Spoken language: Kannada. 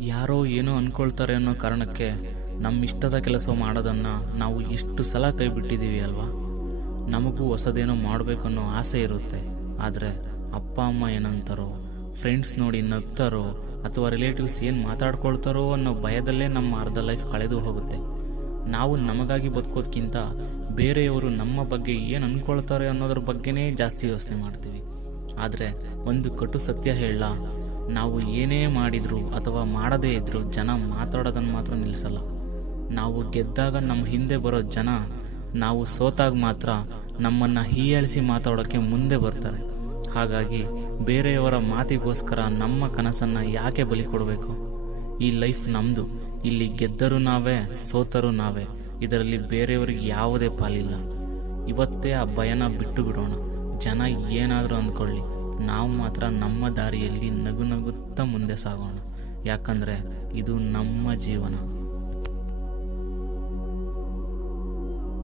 ಯಾರೋ ಏನೋ ಅಂದ್ಕೊಳ್ತಾರೆ ಅನ್ನೋ ಕಾರಣಕ್ಕೆ ನಮ್ಮಿಷ್ಟದ ಕೆಲಸ ಮಾಡೋದನ್ನು ನಾವು ಎಷ್ಟು ಸಲ ಕೈ ಬಿಟ್ಟಿದ್ದೀವಿ ಅಲ್ವಾ. ನಮಗೂ ಹೊಸದೇನೋ ಮಾಡಬೇಕನ್ನೋ ಆಸೆ ಇರುತ್ತೆ, ಆದರೆ ಅಪ್ಪ ಅಮ್ಮ ಏನಂತಾರೋ, ಫ್ರೆಂಡ್ಸ್ ನೋಡಿ ನಗ್ತಾರೋ ಅಥವಾ ರಿಲೇಟಿವ್ಸ್ ಏನು ಮಾತಾಡ್ಕೊಳ್ತಾರೋ ಅನ್ನೋ ಭಯದಲ್ಲೇ ನಮ್ಮ ಅರ್ಧ ಲೈಫ್ ಕಳೆದು ಹೋಗುತ್ತೆ. ನಾವು ನಮಗಾಗಿ ಬದುಕೋದ್ಕಿಂತ ಬೇರೆಯವರು ನಮ್ಮ ಬಗ್ಗೆ ಏನು ಅಂದ್ಕೊಳ್ತಾರೆ ಅನ್ನೋದ್ರ ಬಗ್ಗೆನೇ ಜಾಸ್ತಿ ಯೋಚನೆ ಮಾಡ್ತೀವಿ. ಆದರೆ ಒಂದು ಕಟು ಸತ್ಯ ಹೇಳ, ನಾವು ಏನೇ ಮಾಡಿದರೂ ಅಥವಾ ಮಾಡದೇ ಇದ್ದರೂ ಜನ ಮಾತಾಡೋದನ್ನು ಮಾತ್ರ ನಿಲ್ಲಿಸಲ್ಲ. ನಾವು ಗೆದ್ದಾಗ ನಮ್ಮ ಹಿಂದೆ ಬರೋ ಜನ ನಾವು ಸೋತಾಗ ಮಾತ್ರ ನಮ್ಮನ್ನು ಹೀಯಾಳಿಸಿ ಮಾತಾಡೋಕ್ಕೆ ಮುಂದೆ ಬರ್ತಾರೆ. ಹಾಗಾಗಿ ಬೇರೆಯವರ ಮಾತಿಗೋಸ್ಕರ ನಮ್ಮ ಕನಸನ್ನು ಯಾಕೆ ಬಲಿ ಕೊಡಬೇಕು? ಈ ಲೈಫ್ ನಮ್ಮದು, ಇಲ್ಲಿ ಗೆದ್ದರೂ ನಾವೇ, ಸೋತರೂ ನಾವೇ. ಇದರಲ್ಲಿ ಬೇರೆಯವರಿಗೆ ಯಾವುದೇ ಪಾಲಿಲ್ಲ. ಇವತ್ತೇ ಆ ಭಯನ ಬಿಟ್ಟು ಬಿಡೋಣ. ಜನ ಏನಾದರೂ ಅಂದ್ಕೊಳ್ಳಿ, ನಾವು ಮಾತ್ರ ನಮ್ಮ ದಾರಿಯಲ್ಲಿ ನಗು ನಗುತ್ತಾ ಮುಂದೆ ಸಾಗೋಣ. ಯಾಕಂದರೆ ಇದು ನಮ್ಮ ಜೀವನ.